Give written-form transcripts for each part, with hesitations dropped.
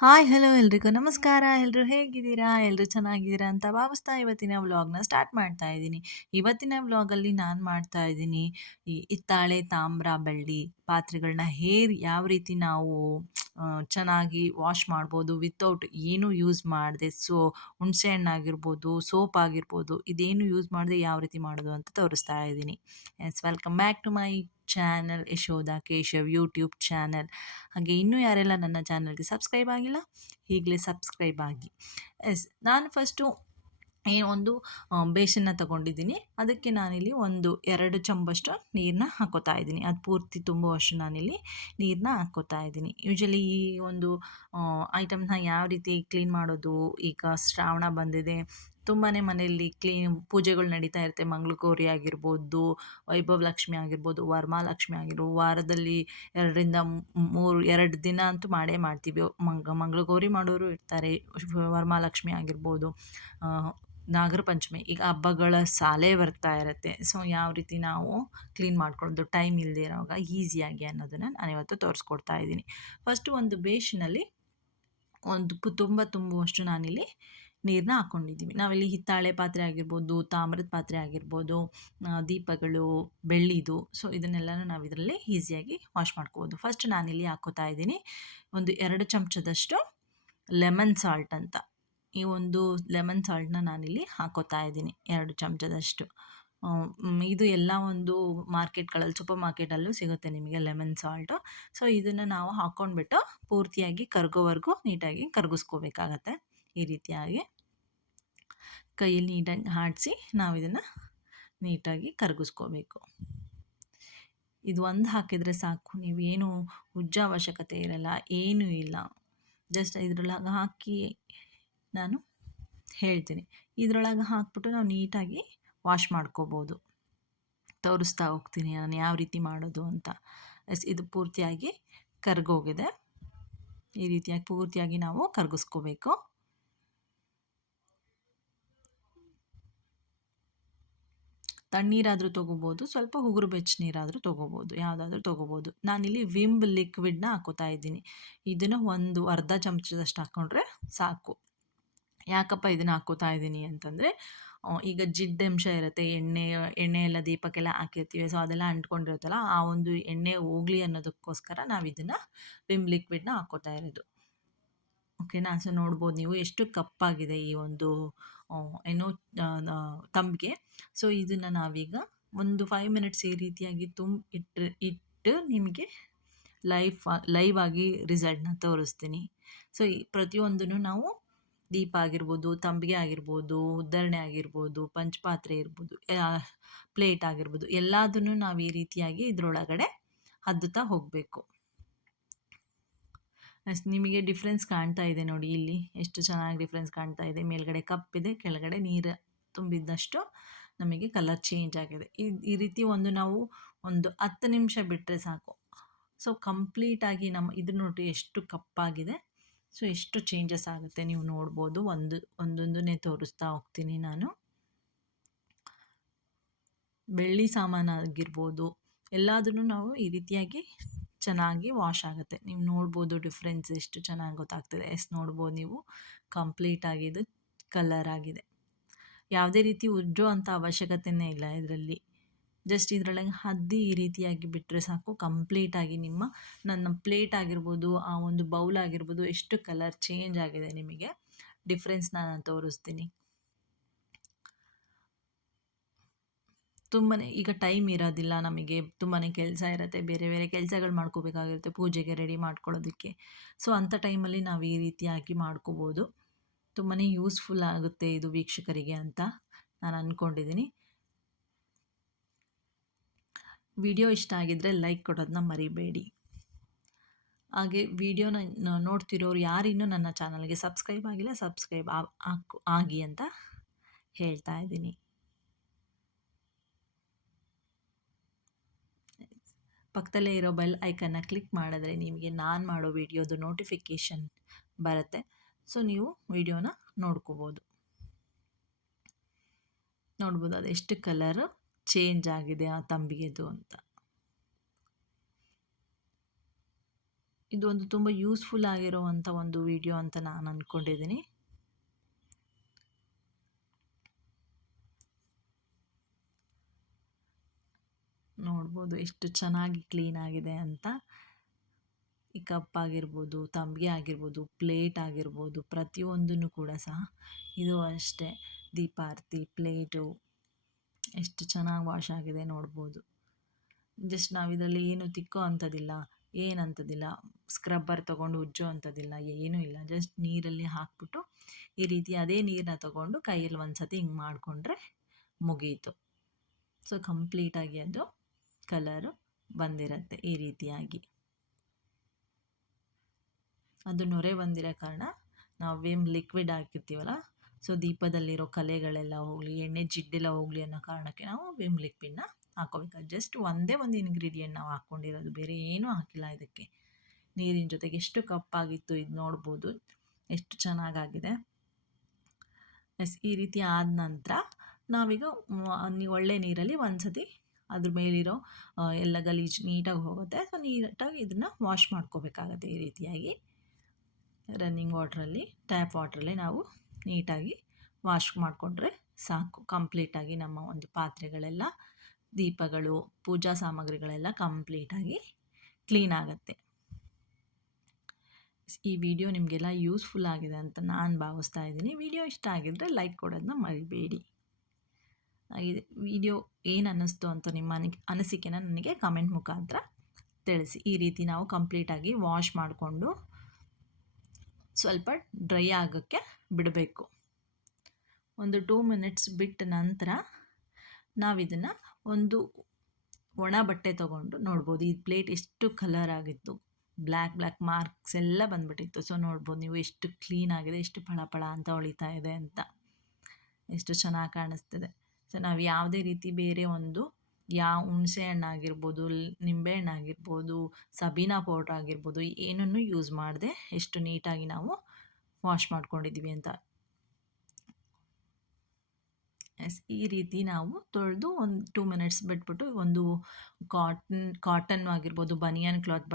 Hi hello ಎಲ್ರಿಗೂ ನಮಸ್ಕಾರ. ಎಲ್ಲರೂ ಹೇಗಿದ್ದೀರಾ? ಎಲ್ಲರೂ ಚೆನ್ನಾಗಿದ್ದೀರಾ ಅಂತ ಭಾವಿಸ್ತಾ ಇವತ್ತಿನ ವ್ಲಾಗ್‌ನ ಸ್ಟಾರ್ಟ್ ಮಾಡ್ತಾ ಇದ್ದೀನಿ. ಇವತ್ತಿನ ವ್ಲಾಗಲ್ಲಿ ನಾನು ಮಾಡ್ತಾ ಇದ್ದೀನಿ ಈ ಹಿತ್ತಾಳೆ, ತಾಮ್ರ, ಬೆಳ್ಳಿ ಪಾತ್ರೆಗಳನ್ನ ಯಾವ ರೀತಿ ನಾವು ಚೆನ್ನಾಗಿ ವಾಶ್ ಮಾಡ್ಬೋದು ವಿತೌಟ್ ಏನು ಯೂಸ್ ಮಾಡದೆ. ಹುಣಸೆ ಹಣ್ಣಾಗಿರ್ಬೋದು, ಸೋಪ್ ಆಗಿರ್ಬೋದು, ಇದೇನು ಯೂಸ್ ಮಾಡದೆ ಯಾವ ರೀತಿ ಮಾಡೋದು ಅಂತ ತೋರಿಸ್ತಾ ಇದ್ದೀನಿ. Welcome back to my channel Yashoda Keshav YouTube channel. ಹಾಗೆ ಇನ್ನೂ ಯಾರೆಲ್ಲ ನನ್ನ ಚಾನಲ್‌ಗೆ ಸಬ್ಸ್ಕ್ರೈಬ್ ಆಗಿಲ್ಲ, ಈಗಲೇ ಸಬ್ಸ್ಕ್ರೈಬ್ ಆಗಿ. ನಾನು ಫಸ್ಟು ಒಂದು ಬೇಸನ್ನ ತಗೊಂಡಿದ್ದೀನಿ. ಅದಕ್ಕೆ ನಾನಿಲ್ಲಿ 2 ಚಮಚಷ್ಟು ನೀರನ್ನ ಹಾಕ್ಕೋತಾ ಇದ್ದೀನಿ. ಅದು ಪೂರ್ತಿ ತುಂಬುವಷ್ಟು ನಾನಿಲ್ಲಿ ನೀರನ್ನ ಹಾಕ್ಕೋತಾ ಇದ್ದೀನಿ. ಯೂಶಲಿ ಈ ಒಂದು ಐಟಮ್‌ನ ಯಾವ ರೀತಿ ಕ್ಲೀನ್ ಮಾಡೋದು, ಈಗ ಶ್ರಾವಣ ಬಂದಿದೆ. ತುಂಬಾ ಮನೆಯಲ್ಲಿ ಪೂಜೆಗಳು ನಡೀತಾ ಇರುತ್ತೆ. ಮಂಗಳಗೌರಿ ಆಗಿರ್ಬೋದು, ವೈಭವ ಲಕ್ಷ್ಮಿ ಆಗಿರ್ಬೋದು, ವರಮಹಾಲಕ್ಷ್ಮಿ ಆಗಿರ್ಬೋದು, ವಾರದಲ್ಲಿ 2 ದಿನ ಅಂತೂ ಮಾಡೇ ಮಾಡ್ತೀವಿ. ಮಂಗಳಗೌರಿ ಮಾಡೋರು ಇರ್ತಾರೆ, ವರಮಹಾಲಕ್ಷ್ಮಿ ಆಗಿರ್ಬೋದು, ನಾಗರ ಪಂಚಮಿ, ಈಗ ಹಬ್ಬಗಳ ಸಾಲೇ ಬರ್ತಾ ಇರುತ್ತೆ. ಸೊ ಯಾವ ರೀತಿ ನಾವು ಕ್ಲೀನ್ ಮಾಡ್ಕೊಳ್ಳೋದು ಟೈಮ್ ಇಲ್ಲದೆ ಇರೋವಾಗ ಈಸಿಯಾಗಿ ಅನ್ನೋದನ್ನು ನಾನಿವತ್ತು ತೋರಿಸ್ಕೊಡ್ತಾ ಇದ್ದೀನಿ. ಫಸ್ಟು ಒಂದು ಬೇಷನಲ್ಲಿ ಒಂದು ತುಂಬುವಷ್ಟು ನಾನಿಲ್ಲಿ ನೀರನ್ನ ಹಾಕ್ಕೊಂಡಿದ್ದೀವಿ. ನಾವಿಲ್ಲಿ ಹಿತ್ತಾಳೆ ಪಾತ್ರೆ ಆಗಿರ್ಬೋದು, ತಾಮ್ರದ ಪಾತ್ರೆ ಆಗಿರ್ಬೋದು, ದೀಪಗಳು, ಬೆಳ್ಳಿದು, ಸೊ ಇದನ್ನೆಲ್ಲನೂ ನಾವು ಇದರಲ್ಲಿ ಈಸಿಯಾಗಿ ವಾಶ್ ಮಾಡ್ಕೋಬೋದು. ಫಸ್ಟ್ ನಾನಿಲ್ಲಿ ಹಾಕ್ಕೋತಾ ಇದ್ದೀನಿ 2 ಚಮಚದಷ್ಟು ಲೆಮನ್ ಸಾಲ್ಟ್ ಅಂತ. ಈ ಒಂದು ಲೆಮನ್ ಸಾಲ್ಟ್‌ನ ನಾನಿಲ್ಲಿ ಹಾಕ್ಕೋತಾ ಇದ್ದೀನಿ 2 ಚಮಚದಷ್ಟು. ಇದು ಎಲ್ಲ ಒಂದು ಸೂಪರ್ ಮಾರ್ಕೆಟಲ್ಲೂ ಸಿಗುತ್ತೆ ನಿಮಗೆ ಲೆಮನ್ ಸಾಲ್ಟು. ಸೊ ಇದನ್ನು ನಾವು ಹಾಕ್ಕೊಂಡ್ಬಿಟ್ಟು ಪೂರ್ತಿಯಾಗಿ ಕರಗೋವರೆಗೂ ನೀಟಾಗಿ ಕರಗಿಸ್ಕೋಬೇಕಾಗತ್ತೆ. ಈ ರೀತಿಯಾಗಿ ಕೈಯಲ್ಲಿ ನೀಟಾಗಿ ಆಡಿಸಿ ನಾವು ಇದನ್ನು ನೀಟಾಗಿ ಕರಗಿಸ್ಕೋಬೇಕು. ಇದು ಒಂದು ಹಾಕಿದರೆ ಸಾಕು, ನೀವೇನು ಉಜ್ಜೋ ಅವಶ್ಯಕತೆ ಇರಲ್ಲ, ಏನೂ ಇಲ್ಲ. ಜಸ್ಟ್ ಇದ್ರೊಳಗೆ ಹಾಕಿ ನಾನು ಹೇಳ್ತೀನಿ. ಇದ್ರೊಳಗೆ ಹಾಕ್ಬಿಟ್ಟು ನಾವು ನೀಟಾಗಿ ವಾಶ್ ಮಾಡ್ಕೋಬೋದು. ತೋರಿಸ್ತಾ ಹೋಗ್ತೀನಿ ನಾನು ಯಾವ ರೀತಿ ಮಾಡೋದು ಅಂತ. ಇದು ಪೂರ್ತಿಯಾಗಿ ಕರಗೋಗಿದೆ. ಈ ರೀತಿಯಾಗಿ ಪೂರ್ತಿಯಾಗಿ ನಾವು ಕರಗಿಸ್ಕೋಬೇಕು. ತಣ್ಣೀರಾದರೂ ತೊಗೋಬೋದು, ಸ್ವಲ್ಪ ಉಗುರು ಬೆಚ್ಚ ನೀರಾದರೂ ತೊಗೋಬೋದು, ಯಾವುದಾದ್ರೂ ತೊಗೋಬೋದು. ನಾನಿಲ್ಲಿ ವಿಮ್ ಲಿಕ್ವಿಡ್ನ ಹಾಕ್ಕೋತಾ ಇದ್ದೀನಿ. ಇದನ್ನು ಅರ್ಧ ಚಮಚದಷ್ಟು ಹಾಕ್ಕೊಂಡ್ರೆ ಸಾಕು. ಯಾಕಪ್ಪ ಇದನ್ನು ಹಾಕ್ಕೋತಾ ಇದ್ದೀನಿ ಅಂತಂದರೆ, ಈಗ ಜಿಡ್ಡಂಶ ಇರುತ್ತೆ, ಎಣ್ಣೆ ಎಲ್ಲ ದೀಪಕ್ಕೆಲ್ಲ ಹಾಕಿರ್ತೀವಿ. ಸೊ ಅದೆಲ್ಲ ಅಂಟ್ಕೊಂಡಿರುತ್ತಲ್ಲ, ಆ ಒಂದು ಎಣ್ಣೆ ಹೋಗಲಿ ಅನ್ನೋದಕ್ಕೋಸ್ಕರ ನಾವು ಇದನ್ನು ವಿಮ್ ಲಿಕ್ವಿಡ್ನ ಹಾಕ್ಕೋತಾ ಇರೋದು. ಓಕೆನಾ? ಸೊ ನೋಡ್ಬೋದು ನೀವು ಎಷ್ಟು ಕಪ್ಪಾಗಿದೆ ಈ ಒಂದು ಏನು ತಂಬಿಗೆ. ಸೊ ಇದನ್ನು ನಾವೀಗ 5 ಮಿನಿಟ್ಸ್ ಈ ರೀತಿಯಾಗಿ ಇಟ್ಟು ನಿಮಗೆ ಲೈವ್ ಆಗಿ ರಿಸಲ್ಟ್‌ನ ತೋರಿಸ್ತೀನಿ. ಸೊ ಈ ಪ್ರತಿಯೊಂದನ್ನು ನಾವು ದೀಪ ಆಗಿರ್ಬೋದು, ತಂಬಿಗೆ ಆಗಿರ್ಬೋದು, ಉದ್ದರಣೆ ಆಗಿರ್ಬೋದು, ಪಂಚಪಾತ್ರೆ ಇರ್ಬೋದು, ಪ್ಲೇಟ್ ಆಗಿರ್ಬೋದು, ಎಲ್ಲದನ್ನು ನಾವು ಈ ರೀತಿಯಾಗಿ ಇದರೊಳಗಡೆ ಅದ್ದುತ್ತಾ ಹೋಗಬೇಕು. ನಿಮಗೆ ಡಿಫ್ರೆನ್ಸ್ ಕಾಣ್ತಾ ಇದೆ ನೋಡಿ, ಇಲ್ಲಿ ಎಷ್ಟು ಚೆನ್ನಾಗಿ ಡಿಫ್ರೆನ್ಸ್ ಕಾಣ್ತಾ ಇದೆ. ಮೇಲ್ಗಡೆ ಕಪ್ಪಿದೆ, ಕೆಳಗಡೆ ನೀರು ತುಂಬಿದ್ದಷ್ಟು ನಮಗೆ ಕಲರ್ ಚೇಂಜ್ ಆಗಿದೆ. ಈ ರೀತಿ ನಾವು 10 ನಿಮಿಷ ಬಿಟ್ಟರೆ ಸಾಕು. ಸೊ ಕಂಪ್ಲೀಟಾಗಿ ಇದು ನೋಡಿ ಎಷ್ಟು ಕಪ್ಪಾಗಿದೆ. ಸೊ ಎಷ್ಟು ಚೇಂಜಸ್ ಆಗುತ್ತೆ ನೀವು ನೋಡ್ಬೋದು. ಒಂದೊಂದನ್ನೇ ತೋರಿಸ್ತಾ ಹೋಗ್ತೀನಿ ನಾನು. ಬೆಳ್ಳಿ ಸಾಮಾನಾಗಿರ್ಬೋದು, ಎಲ್ಲದನ್ನು ನಾವು ಈ ರೀತಿಯಾಗಿ ಚೆನ್ನಾಗಿ ವಾಶ್ ಆಗುತ್ತೆ. ನೀವು ನೋಡ್ಬೋದು ಡಿಫ್ರೆನ್ಸ್ ಎಷ್ಟು ಚೆನ್ನಾಗಿ ಗೊತ್ತಾಗ್ತದೆ. ನೋಡ್ಬೋದು ನೀವು ಕಂಪ್ಲೀಟಾಗಿ ಇದು ಕಲರ್ ಆಗಿದೆ. ಯಾವುದೇ ರೀತಿ ಉಜ್ಜೋ ಅಂಥ ಅವಶ್ಯಕತೆಯೇ ಇಲ್ಲ ಇದರಲ್ಲಿ. ಜಸ್ಟ್ ಇದರೊಳಗೆ ಅದ್ದಿ ಈ ರೀತಿಯಾಗಿ ಬಿಟ್ಟರೆ ಸಾಕು, ಕಂಪ್ಲೀಟಾಗಿ ನನ್ನ ಪ್ಲೇಟ್ ಆಗಿರ್ಬೋದು, ಆ ಒಂದು ಬೌಲ್ ಆಗಿರ್ಬೋದು, ಎಷ್ಟು ಕಲರ್ ಚೇಂಜ್ ಆಗಿದೆ ನಿಮಗೆ ಡಿಫ್ರೆನ್ಸ್ನ ನಾನು ತೋರಿಸ್ತೀನಿ. ಈಗ ಟೈಮ್ ಇರೋದಿಲ್ಲ ನಮಗೆ, ತುಂಬಾ ಕೆಲಸ ಇರುತ್ತೆ, ಬೇರೆ ಬೇರೆ ಕೆಲಸಗಳು ಮಾಡ್ಕೋಬೇಕಾಗಿರುತ್ತೆ ಪೂಜೆಗೆ ರೆಡಿ ಮಾಡ್ಕೊಳ್ಳೋದಕ್ಕೆ. ಸೊ ಅಂಥ ಟೈಮಲ್ಲಿ ನಾವು ಈ ರೀತಿಯಾಗಿ ಮಾಡ್ಕೋಬೋದು. ತುಂಬಾ ಯೂಸ್ಫುಲ್ ಆಗುತ್ತೆ ಇದು ವೀಕ್ಷಕರಿಗೆ ಅಂತ ನಾನು ಅಂದ್ಕೊಂಡಿದ್ದೀನಿ. ವಿಡಿಯೋ ಇಷ್ಟ ಆಗಿದ್ದರೆ ಲೈಕ್ ಕೊಡೋದನ್ನ ಮರಿಬೇಡಿ. ಹಾಗೆ ವಿಡಿಯೋನ ನೋಡ್ತಿರೋರು ಯಾರಿನ್ನೂ ನನ್ನ ಚಾನಲ್ಗೆ ಸಬ್ಸ್ಕ್ರೈಬ್ ಆಗಿಲ್ಲ, ಸಬ್ಸ್ಕ್ರೈಬ್ ಆಗಿ ಅಂತ ಹೇಳ್ತಾ ಇದ್ದೀನಿ. ಪಕ್ಕದಲ್ಲೇ ಇರೋ ಬೆಲ್ ಐಕನ್ನ ಕ್ಲಿಕ್ ಮಾಡಿದ್ರೆ ನಿಮಗೆ ನಾನು ಮಾಡೋ ವಿಡಿಯೋದು ನೋಟಿಫಿಕೇಷನ್ ಬರುತ್ತೆ. ಸೊ ನೀವು ವಿಡಿಯೋನ ನೋಡ್ಕೋಬೋದು ಅದು ಎಷ್ಟು ಕಲರು ಚೇಂಜ್ ಆಗಿದೆ ಆ ತಂಬಿಗೆದು ಅಂತ. ಇದು ಒಂದು ತುಂಬ ಯೂಸ್ಫುಲ್ ಆಗಿರುವಂಥ ಒಂದು ವಿಡಿಯೋ ಅಂತ ನಾನು ಅಂದ್ಕೊಂಡಿದ್ದೀನಿ. ನೋಡ್ಬೋದು ಎಷ್ಟು ಚೆನ್ನಾಗಿ ಕ್ಲೀನ್ ಆಗಿದೆ ಅಂತ. ಈ ಕಪ್ ಆಗಿರ್ಬೋದು, ತಂಬಿಗೆ ಆಗಿರ್ಬೋದು, ಪ್ಲೇಟ್ ಆಗಿರ್ಬೋದು, ಪ್ರತಿಯೊಂದನ್ನು ಕೂಡ ಸಹ ಇದು ಅಷ್ಟೇ. ದೀಪಾರತಿ ಪ್ಲೇಟು ಎಷ್ಟು ಚೆನ್ನಾಗಿ ವಾಶ್ ಆಗಿದೆ ನೋಡ್ಬೋದು. ಜಸ್ಟ್ ನಾವು ಇದರಲ್ಲಿ ಏನು ತಿಕ್ಕೋ ಅಂಥದ್ದಿಲ್ಲ, ಏನಂಥದ್ದಿಲ್ಲ, ಸ್ಕ್ರಬ್ಬರ್ ತೊಗೊಂಡು ಉಜ್ಜೋ ಅಂಥದ್ದಿಲ್ಲ, ಏನೂ ಇಲ್ಲ. ಜಸ್ಟ್ ನೀರಲ್ಲಿ ಹಾಕ್ಬಿಟ್ಟು ಈ ರೀತಿ ಅದೇ ನೀರನ್ನ ತೊಗೊಂಡು ಕೈಯಲ್ಲಿ ಒಂದು ಸತಿ ಹಿಂಗೆ ಮಾಡಿಕೊಂಡ್ರೆ ಮುಗೀತು. ಸೊ ಕಂಪ್ಲೀಟಾಗಿ ಅದು ಕಲರು ಬಂದಿರುತ್ತೆ ಈ ರೀತಿಯಾಗಿ. ಅದು ನೊರೆ ಬಂದಿರೋ ಕಾರಣ ನಾವು ವಿಮ್ ಲಿಕ್ವಿಡ್ ಹಾಕಿರ್ತೀವಲ್ಲ, ಸೊ ದೀಪದಲ್ಲಿರೋ ಕಲೆಗಳೆಲ್ಲ ಹೋಗಲಿ, ಎಣ್ಣೆ ಜಿಡ್ಡೆಲ್ಲ ಹೋಗಲಿ ಅನ್ನೋ ಕಾರಣಕ್ಕೆ ನಾವು ವಿಮ್ ಲಿಕ್ವಿಡ್ನ ಹಾಕೋಬೇಕು. ಜಸ್ಟ್ ಒಂದೇ ಒಂದು ಇಂಗ್ರೀಡಿಯೆಂಟ್ ನಾವು ಹಾಕ್ಕೊಂಡಿರೋದು, ಬೇರೆ ಏನೂ ಹಾಕಿಲ್ಲ ಇದಕ್ಕೆ. ನೀರಿನ ಜೊತೆಗೆ ಎಷ್ಟು ಕಪ್ಪಾಗಿತ್ತು ಇದು ನೋಡ್ಬೋದು, ಎಷ್ಟು ಚೆನ್ನಾಗಾಗಿದೆ. ಈ ರೀತಿ ಆದ ನಂತರ ನಾವೀಗ ಒಳ್ಳೆ ನೀರಲ್ಲಿ ಒಂದು ಸತಿ ಅದ್ರ ಮೇಲಿರೋ ಎಲ್ಲ ಗಲೀಜು ನೀಟಾಗಿ ಹೋಗುತ್ತೆ. ಸೊ ನೀಟಾಗಿ ಇದನ್ನು ವಾಶ್ ಮಾಡ್ಕೋಬೇಕಾಗತ್ತೆ. ಈ ರೀತಿಯಾಗಿ ರನ್ನಿಂಗ್ ವಾಟ್ರಲ್ಲಿ, ಟ್ಯಾಪ್ ವಾಟ್ರಲ್ಲಿ ನಾವು ನೀಟಾಗಿ ವಾಶ್ ಮಾಡಿಕೊಂಡ್ರೆ ಸಾಕು. ಕಂಪ್ಲೀಟಾಗಿ ನಮ್ಮ ಒಂದು ಪಾತ್ರೆಗಳೆಲ್ಲ, ದೀಪಗಳು, ಪೂಜಾ ಸಾಮಗ್ರಿಗಳೆಲ್ಲ ಕಂಪ್ಲೀಟಾಗಿ ಕ್ಲೀನ್ ಆಗುತ್ತೆ. ಈ ವಿಡಿಯೋ ನಿಮಗೆಲ್ಲ ಯೂಸ್ಫುಲ್ ಆಗಿದೆ ಅಂತ ನಾನು ಭಾವಿಸ್ತಾ ಇದ್ದೀನಿ. ವಿಡಿಯೋ ಇಷ್ಟ ಆಗಿದ್ದರೆ ಲೈಕ್ ಕೊಡೋದನ್ನ ಮರಿಬೇಡಿ. ಇದು ವಿಡಿಯೋ ಏನು ಅನ್ನಿಸ್ತು ಅಂತ ನಿಮ್ಮ ಅನಿಸಿಕೆನ ನನಗೆ ಕಮೆಂಟ್ ಮುಖಾಂತರ ತಿಳಿಸಿ. ಈ ರೀತಿ ನಾವು ಕಂಪ್ಲೀಟಾಗಿ ವಾಶ್ ಮಾಡಿಕೊಂಡು ಸ್ವಲ್ಪ ಡ್ರೈ ಆಗೋಕ್ಕೆ ಬಿಡಬೇಕು. ಒಂದು 2 ಮಿನಿಟ್ಸ್ ಬಿಟ್ಟ ನಂತರ ನಾವಿದನ್ನು ಒಂದು ಒಣ ಬಟ್ಟೆ ತೊಗೊಂಡು ನೋಡ್ಬೋದು. ಈ ಪ್ಲೇಟ್ ಎಷ್ಟು ಕಲರ್ ಆಗಿತ್ತು, ಬ್ಲ್ಯಾಕ್ ಮಾರ್ಕ್ಸ್ ಎಲ್ಲ ಬಂದುಬಿಟ್ಟಿತ್ತು. ಸೊ ನೋಡ್ಬೋದು ನೀವು ಎಷ್ಟು ಕ್ಲೀನ್ ಆಗಿದೆ, ಎಷ್ಟು ಫಳ ಅಂತ ಹೊಳಿತಾ ಇದೆ ಅಂತ, ಎಷ್ಟು ಚೆನ್ನಾಗಿ ಕಾಣಿಸ್ತಿದೆ. ಸೊ ನಾವು ಯಾವುದೇ ರೀತಿ ಬೇರೆ ಒಂದು ಹುಣಸೆ ಹಣ್ಣಾಗಿರ್ಬೋದು, ನಿಂಬೆಹಣ್ಣು ಆಗಿರ್ಬೋದು, ಸಬೀನಾ ಪೌಡ್ರ್ ಆಗಿರ್ಬೋದು, ಏನನ್ನೂ ಯೂಸ್ ಮಾಡದೆ ಎಷ್ಟು ನೀಟಾಗಿ ನಾವು ವಾಶ್ ಮಾಡ್ಕೊಂಡಿದ್ದೀವಿ ಅಂತ. ಈ ರೀತಿ ನಾವು ತೊಳೆದು ಒಂದು 2 ಮಿನಿಟ್ಸ್ ಬಿಟ್ಬಿಟ್ಟು ಒಂದು ಕಾಟನ್ ಆಗಿರ್ಬೋದು, ಬನಿಯನ್ ಕ್ಲಾತ್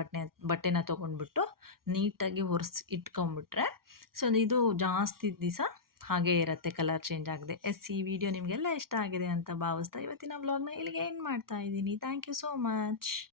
ಬಟ್ಟೆನ ತೊಗೊಂಡ್ಬಿಟ್ಟು ನೀಟಾಗಿ ಒರೆಸಿ ಇಟ್ಕೊಂಬಿಟ್ರೆ ಸೊ ಇದು ಜಾಸ್ತಿ ದಿವಸ ಹಾಗೇ ಇರುತ್ತೆ, ಕಲರ್ ಚೇಂಜ್ ಆಗದೆ. ಈ ವಿಡಿಯೋ ನಿಮಗೆಲ್ಲ ಇಷ್ಟ ಆಗಿದೆ ಅಂತ ಭಾವಿಸ್ತಾ ಇವತ್ತಿನ ವ್ಲಾಗ್ನ ಇಲ್ಲಿಗೆ ಎಂಡ್ ಮಾಡ್ತಾ ಇದ್ದೀನಿ. Thank you so much.